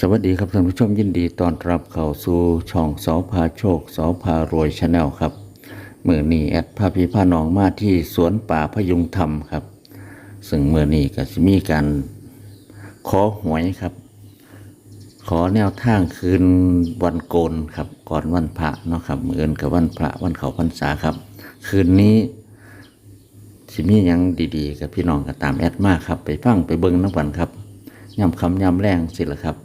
สวัสดีครับท่านผู้ชมยินดีต้อนรับเข้าสู่ช่องสอพาโชคสอพารวยชาแนลครับเมื่อนี้แอดพาพี่พาน้องมาที่สวนป่าพยุงธรรมครับ ซึ่งเมื่อนี้ก็จะมีการขอหวยครับ ขอแนวทางคืนวันโกนครับ ก่อนวันพระเนาะครับเมื่อเอินกับวันพระวันเขาพรรษาครับ คืนนี้สิมียังดีๆ กับพี่น้องก็ตามแอดมากครับ ไปฟังไปเบิ้งน้ำกันครับย่ำคำย่ำแรงสิละครับ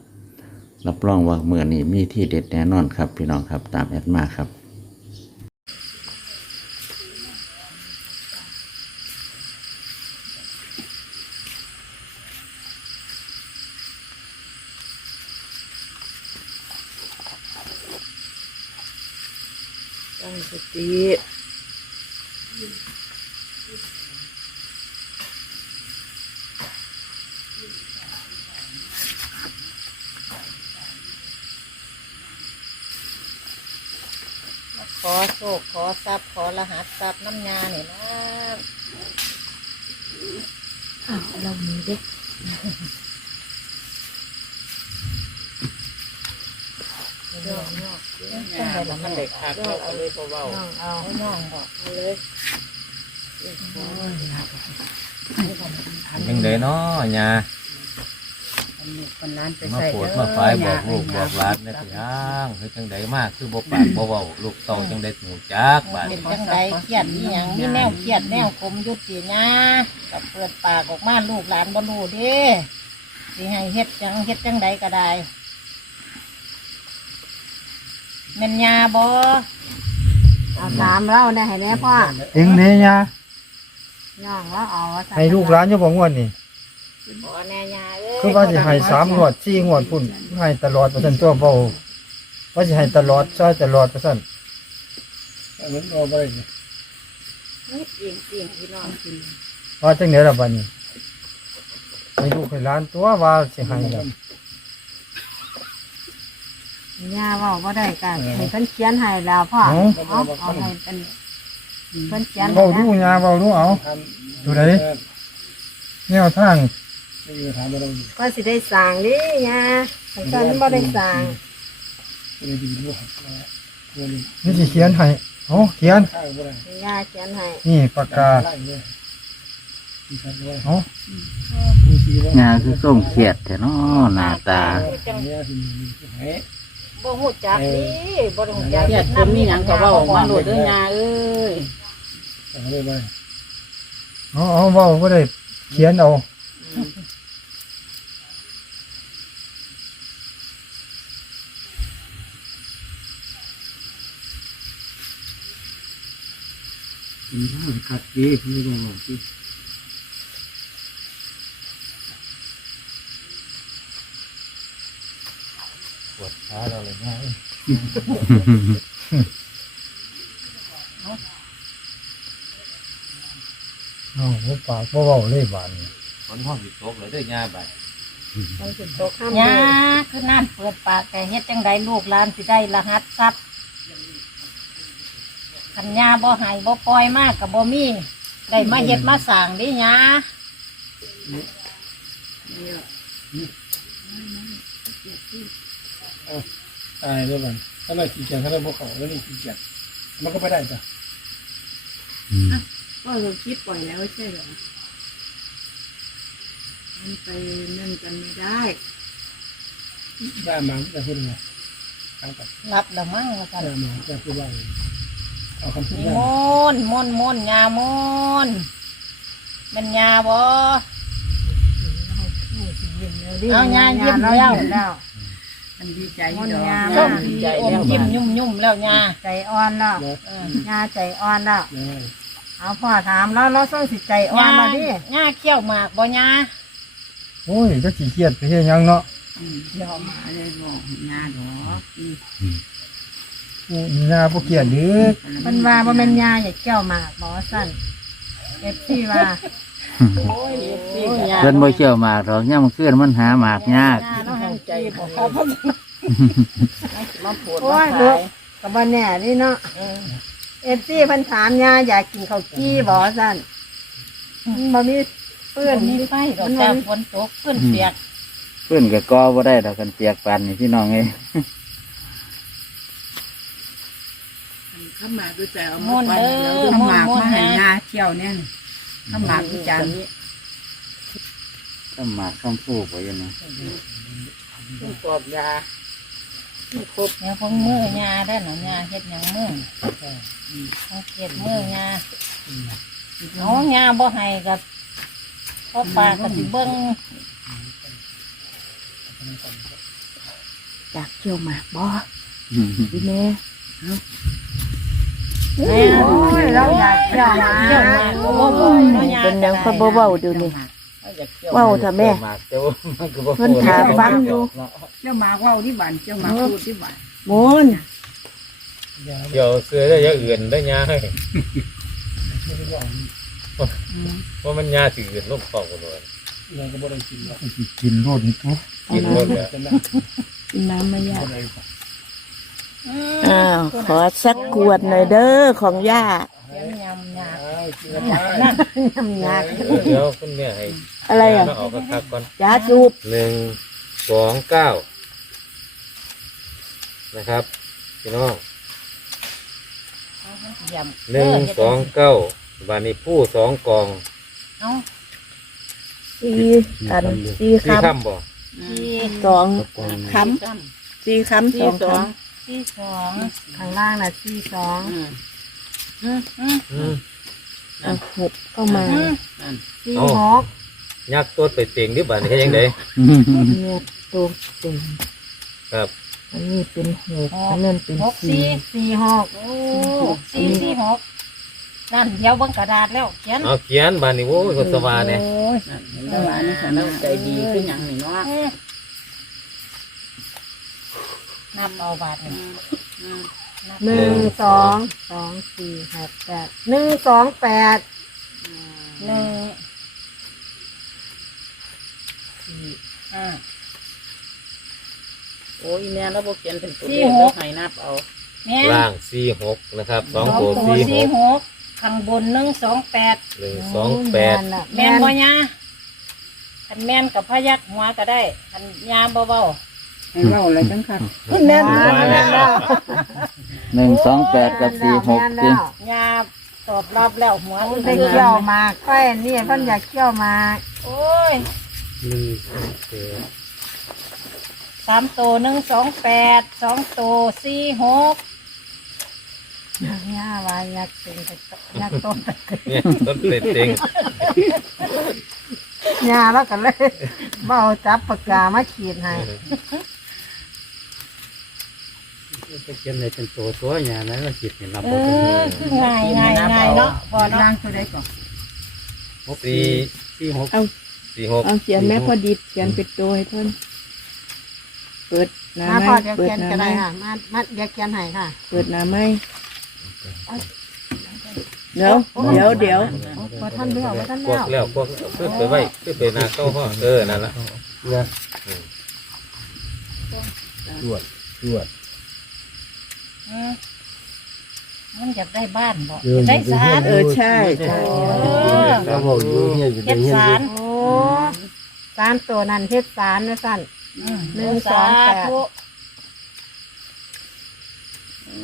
รับรองว่าเมื่อนี้มีที่เด็ดแน่นอนครับ พี่น้องครับตามแอดมาครับตั้งสติ ขอโชค ขอทรัพย์ ขอรหัสทรัพย์น้ำยาเนี่ยนะอ้าวเรามีเด็กเรื่องนอกต้องไปละมันเด็กขาดเราเอาเลยเบาๆเอาน้องบอกเอาเลยยังไดเนาะยา คนร้านไปมาใส่ปวดมาฝ่ายบอกลูกบอกหลานในที่อ้างคือจังไดมากคือบ่ปากบ่เว้าลูกเต่าจังไดหูจักบาดเป็นจังไดเครียดนี่ยังมีแนวเครียดแนวคมยุตินะกับเปิดปากออกมาลูกหลานบ่รู้เด้สิให้เฮ็ดจังเฮ็ดจังไดก็ได้แม่นยาบ่เอาถามเราได้ให้แม่พ่อเองเนี่ยยาย่องแล้วเอาว่าให้ลูกหลานอยู่บ่งวดนี่ บ่แน่ยาเอ้ยคือว่าสิให้สามงวดสี่งวดพุ่นให้ตลอดประสันตัวเบาว่าสิให้ตลอดช่วยตลอดประสันนิดเองเองพี่น้องกินว่าจังไดล่ะบัดนี้ให้ลูกให้หลานตัวว่าสิให้ล่ะย่าเว่าบ่ได้กันให้เพิ่นเขียนให้แล้วพ่อเอาเอาเอาให้เป็นเพิ่นเขียนเบาดูยาเบาดูเอาดูไดแนวทาง ก็สิได้สั่งนี่ย่าให้เพิ่นบ่ได้สั่งนี่สิเขียนให้เอาเขียนให้ย่าเขียนให้นี่ปากกาเอางานคือส้มเขียดแต่นาะหน้าตาจังบ่ฮู้จักนี่บ่ได้ฮู้จักญาติคนมีหยังก็เว้าออกมาโลดเด้อยาเอ้ยเอาเอาเบาบ่ได้เขียนเอา ขัดดีไม่ต้บอกที่ปวดขาเราเลยยาเอาบ่ปากบ่เว้าเลยบานฝนห้องสิตกเลยเด้อยาบาดมันสิตกข้ามยาคือนั่นเปิดปากแต่เฮ็ดจังไดลูกหลานสิได้รหัสทรัพย์ คันยาบ่ให้บ่ปล่อยมากก็บ่มีได้มาเฮ็ดมาสร้างเดิยาตายแล้วมันถ้าเราขี้เกียจถ้าเราบอกเขาแล้วนี่ขี้เกียจมันก็ไม่ได้จ้ะก็เราคิดปล่อยแล้วไม่ใช่เหรอมันไปนั่นกันไม่ได้ได้มาจะพูดไงทางกับรับแล้วมั้งว่าซั่นได้มาจะพูดว่า เอาคำพูดมีได้มนต์มนต์มนต์ยามนต์แม่นยาบ่ เอาย่าเยี่ยมแล้ว แล้วมันดีใจมันดอกยาส้มดีอมยิ้มยุ่มยุ่มแล้วยาใจอ่อนแล้วเออย่าใจอ่อนแล้วได้เอาพ่อถามแล้วเราต้องสิใจอ่อนยามาดิยาเขี้ยวหมากบ่ยาโอ้ยจะสิเครียดไปเฮ็ดหยังเนาะยอมมาเลยบอกงาดอก อืมอู้นี่นาบ่เครียดเด้อเพิ่นว่าบ่แม่นยาอย่าแก้วหมากบ่ว่าซั่นเอฟซีว่าโอ้ยสิยาเพิ่นบ่เชี่ยวหมากหรอกย่ำขึ้นมันหาหมากยากยาเราให้ใจบ่ครับมาปวดโอ้มายลูขากยก็บ่แน่นี่เนาะเออเอฟซีเพิ่นถามยาอยากกินข้าวจี้บ่ว่าซั่นมันบ่มีเปื้เพื่ออนนมีไฟดอกแต่ฝนตกเพื่อนเปียกเพื่อนกับกอบ่ได้ดอกกันเปียกปานนี่พี่น้องเอ้ย ข้าวหมากดูแต่เอามาปั้นแล้วข้าวหมากมาให้งาเที่ยวเนี่ยข้าวหมากดูจานนี้ข้าหมากข้ามผู้บ่อยังไงต้องกรอบยาเนี่ยพงมือยาได้หนอยาเฮ็ดหยังมือเอาเก็ดมือยาเอายาบ่ให้กับพ่อปลาก็สิเบิ่งจากเที่ยวหมากบ่พี่แม่แม่โอ้ย เราอยากเที่ยวมาเที่ยวมาก็บ่บ่อยเนาะยาเป็นหยังเขาบ่เว้าเดี๋ยวนี้ เว้าเถอะแม่หมากเจ้ามันก็บ่เพิ่นถามฟังอยู่เที่ยวหมากว่าวที่บ้านเที่ยวหมากพูดที่บ้านมูนเดี๋ยวเสือได้อยางอื่นได้ยาให้ว่ามันยาสิอื่นลงเป่าเลยเราก็บ่ได้กินแล้วกินโลดนี่ตัวกินหมดเลยจะนั่งกินน้ำไม่ยาก อะไรอ้าวขอสักขวดหน่อยเด้อของย่าเดี๋ยวยำยากินแล้วไปน้ำยากเดี๋ยวคุณแม่ให้อะไรอะมาออกกระทักก่อนยาสูบหนึ่งสองเก้านะครับพี่น้องยำหนึ่งสองเก้าบานี้ผู้สองกองเอาสี่อันสี่สี่คำคำบ่ สี่สองคำสี่คำสองค สี่สองำข้างล่างน่ะสี่สองอืมอืมอืมอะหกเข้ามาอืมสี่เอาหกยักษ์ตัวไปเต็งที่บ้านนี่แค่ยังไงเนี่ยตัวเต็มครับอันนี้เป็นหกอันนั้นเป็นหกสี่สี่สี่หกโอ้สี่สี่หกนั่นเดี๋ยวเบนกระดาษแล้วเขียนเอาเขียนบ้านนี้โว้ยคนสวาเนี่ยโอ้ยแต่ว่านี่ฉันใจดีขึ้นอย่างนี้เนาะอืม นับเอาบาทนี่นับหนึ่งสองสองสี่หกแปดหนึ่งสองแปดหนึ่งสี่ห้าโอ้ยแม่แล้วบ่เขียนเป็นตัวสี่เลขหแล้วกให้นับเอาแม่ล่างสี่หกนะครับสองสองตัวตัวสี่หสี่กหกข้างบนหนึ่งสองแปดหนึ่งสองแปดแม่นบ่ยาคันแม่นกับพยักหัวก็ได้คันยาเบา ให้เล่าอะไรจังค่ะแม่นแม่นแล้วหนึ่งสองแปดกับสี่หกจริงยาตอบรับแล้วหัวไปเที่ยวมากค่อยนี่เพิ่นอยากเที่ยวมาโอ้ยสามตัวหนึ่งสองแปดสองตัวสี่หกย่าวายากเป็นยากต้นเนี่ยต้นเป็ดเต็งย่าแล้วก็เลยเบาจับปากกามาขีดให้ จะเขียนในเป็นตัวตัวอย่างนั้นเราจิตเนี่ยนับเออคือง่ายง่ายง่ายเนาะพอเนาะล่างตัวใดก่อนสี่สี่หกสี่หกเอาเขียนแม่พอดีเขียนเป็นตัวให้เพิ่นเปิดหน้ามาไม้พอเดี๋ยวเปิดเขียนหน้าก็ได้ไม้ค่ะ มามาเดี๋ยวเขียนให้ค่ะ เปิดหน้าไม้เดี๋ยวเดี๋ยวเดี๋ยวพอท่านเลือกพอท่านพวเลือกกแล้วพวกขึ้นไปไว้ขึ้นไปนาเข้าห้องเออนั่นละ เนี่ยตรวจตรวจอื มมันอยากได้บ้านบ่อยากได้ศาลเออใช่ใช่แล้วบอกอยู่เนี่ยอยู่ในเฮ็ดเงี้ยศาลโอ้สามตัวนั้นเฮ็ดสารนะสั่นหนึ่งสองแปดาธุ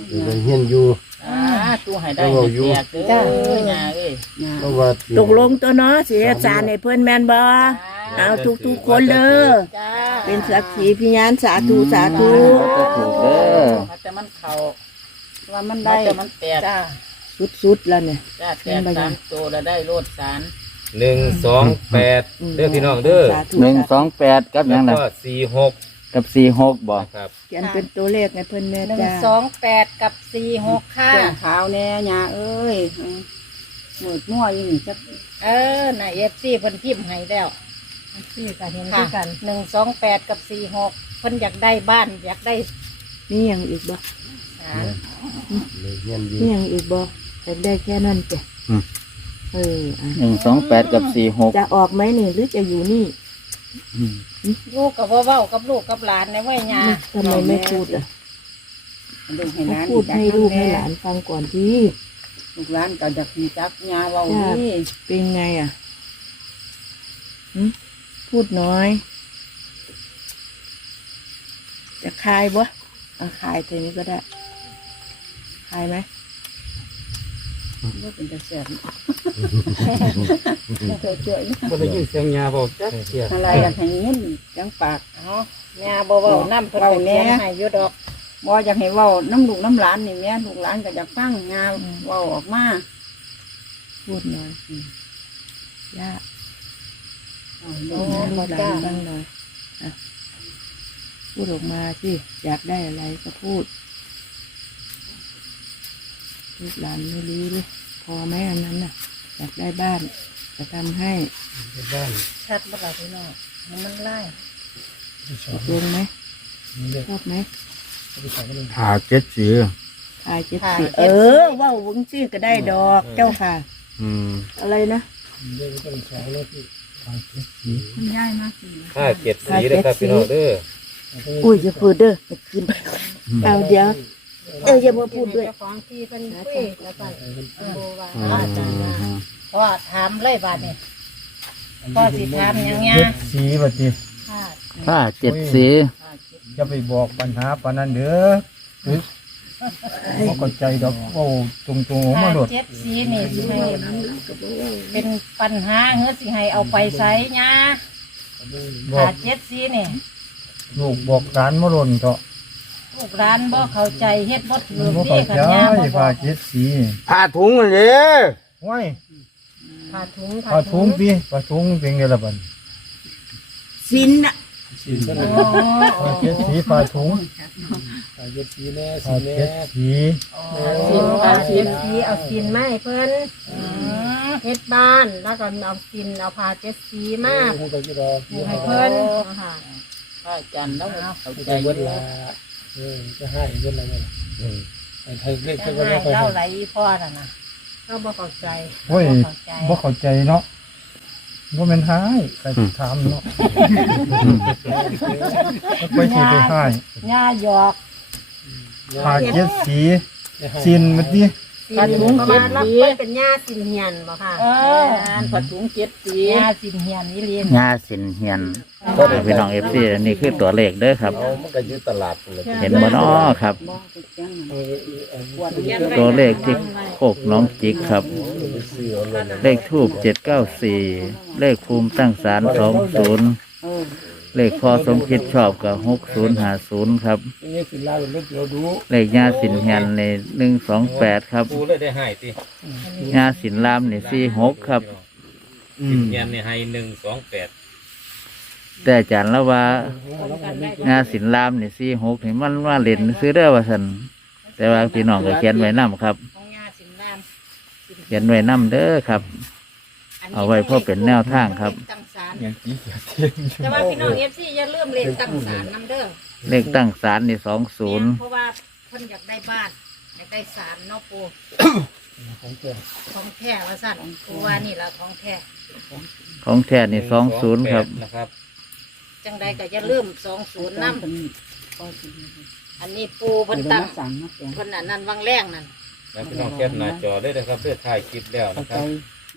อยู่ในเงี้ยอยู่อ่าตัวให้ได้ให้แตกเด้อยาเอ้ยเพราะว่าตกลงตัวเนาะสิอาจารย์ให้เพิ่นแม่นบ่ เอาทุกทุกๆคนเด้อจ้าเป็นสักขีพยานสาธุสาธุก็ถูกเด้อ แต่มันเข้าว่ามันได้ได้แต่มันแตกจ้าสุดๆแล้วเนี่ย จ้าแตกสามตัวแล้วได้โลดสารหนึ่งสองแปดเด้อพี่น้องเด้อสาธุหนึ่งสองแปดกับหแล้ยัวงไงก็สี่หกกับสี่หกบ่นะครับ เขียนเป็นตัวเลขให้เพิ่นแม่หนึ่งจ้าสองแปดกับสี่หกค่ะ แก้ขาวแน่ยาเอ้ยอืมหมืดมั่วอยิ่งจักเออน่ะเอฟซีเพิ่นพิมพ์ให้แล้ว ที่กันเห็นค่ะที่กันหนึ่งสองแปดกับสี่หกเพิ่นอยากได้บ้านอยากได้มีหยังอีกบ่ศาลเลยเงี้ยอยู่มีหยังอีกบ่แต่ได้แค่นั้นจ้ะเอออะหนึ่งสองแปดกับสี่หกจะออกไหมนี่หรือจะอยู่นี่ลูกกับว่าเว้ากับลูกกับหลานในไว้ยาทำไมไม่พูดอะลูกให้เขาร้านพูดให้ลูกให้หลานฟังก่อนที่ลูกร้านก็จะมีจักยาเว้านี่เป็นไงอะหึ พูดน้อย จะคายบ่เอาคายตัวนี้ก็ได้คายไหมบ่เป็นตาแซ่บบ่ได้ยินเสียงยาบอกจักเสียอะไรอยากให้ยินจังปากเอาแม่บ่เว้านํเพิ่นก็แม่ให้อยู่ดอกบ่อยากให้เว้าน้ำลูกน้ำหลานนี่แม่ลูกหลานก็อยากฟังงาเว้าออกมาพูดหน่อยย่าเอา โอ้เรื่องลูนั้นกหลานบ้างหน่อยอะพูดออกมาสิอยากได้อะไรก็พูดลูกหลานไม่รู้ดิพอไหมอันนั้นน่ะ อยากได้บ้านจะทำให้บ้านชัดบ่ล่ะพี่น้องให้มันไล่ตกลงไหมชอบไหมหาเจ็ดสีทายเจ็ดสิเออว่าววงซี่ก็ได้ดอกเจ้าค่ะ อืม อะไรนะ คุณยายมาสิห้าเจ็ดสีนะครับพี่น้องเด้ออุ้ยจะพูดเด้อไปกินไปก่อนเอาเดี๋ยวเอออย่ามาพูดด้วยเจ้าของที่เพิ่นคุยแล้วก็โบว่าอาจารย์ว่าพ่อถามเลยบาดนี้พ่อสิถามหยังไงเจ็ดสีบัดนี้ค่ะผ้าเจ็ดสีจะไปบอกปัญหาปานนั้นเด้อหรือ บ่เข้าใจดอกเว้าตรงๆออกมาโลดเจ็ดสีนี่สิให้เป็นปัญหาเฮือสิให้เอาไปใช้ยาบอถ้ากเจ็ดสีนี่ลูกบอกร้านมาหล่นเถอะลูกร้านบ่เข้าใจเฮ็ดบ่ถูมันกบ่นี่เข้ากันใจยาบ่บผ้าอกเจ็ดสีผ้าถุงเลยห้วยผ้าถุงผ้าถุงพี่ผ้าถุงเป็นไงล่ะบัดสินน่ะสีเส้นอ๋อผ้าเจ็ดสีผ้าถุง ผ้าเจ็ดสีแน่ผ้าสีแน่เจ็ดสีสินผ้าเจ็ดสีเอาสินมาให้เพิ่นอืมเฮ็ดบ้านแล้วก็เอาสินเอาผ้าเจ็ดสีมาคงไปกี่ดอกผูกให้เพิ่นค่ะพระอาจารย์แล้วเข้าจะใจเบิดละเออจะให้เบิดละเนี่ยไอ้ไทยเล็กจะก็ให้ไม่ค่อยเล่าไหลพ่อน่ะนะเขาบ่เข้าใจโอ้ยบ่เข้าใจบ่เข้าใจเนาะบ่แม่นหายก็ถามเนาะไปสิไปหายย่าหยอก ผ้าเจ็ดสีสินมันดิสินเพราะว่ารับเพิ่นเป็นญาสินเฮียนบ่ค่ะ เอองานผัดถุงเจ็ดสีย่าสินเฮียนนี่เรียนงาสินเฮียนพี่น้องเอฟซีอันนี้คือตัวเลขเด้อครับ เอามันก็อยู่ตลาดเลยเห็นบ่น้อครับบ่ไปจังเออเออปวดเย็นตัวเลขที่โคกน้องจิกครับเลขทูบเจ็ดเก้าสี่เลขภูมิตั้งศาลสองศูนย์ เออเลขพอสมคิดชอบกับหกศูนย์หาศูนย์ครับ นี่สิลาเป็นเรื่องเดียวดูเลขยาสินเฮียนในหนึ่งสองแปดครับปูเลยได้ให้ติยาสินรามในสี่หกครับ อืสิมบเย็นนี่ให้หนึ่งสองแปดแต่อาจารย์แล้วว่างาสินรามในสี่หกนี่มันว่าเล่นซื้อเด้อว่าสันแต่ว่าพี่น้องก็เขียนไว้นํครับ ของย่าสินรามเขียนไว้นํเด้อครับ เอาไว้เพื่อเป็นแนวทางครับ ตั้ง ศาลอย่างที่เสียเทียนอยู่แต่ว่าพี่น้อง FC อย่าลืมเลขตั้งศาลนำเด้อเลขตั้งศาลในสองศูนย์เพราะว่าเพิ่นอยากได้บ้านอยากได้ศาลเนาะปูของแก่ของแท้ว่าสั่นปูว่านี่ละของแท้ของแท้ในสองศูนย์ครับ นะครับจังใดก็อย่าลืมสองศูนย์นำอันนี้ปูเพิ่นตั้งสั่งมาแกงเพิ่นอันนั้นวังแรงนั่นแล้วพี่น้องแคปหน้าจอเลยนะครับเพื่อถ่ายคลิปแล้วเข้านะคใจรับ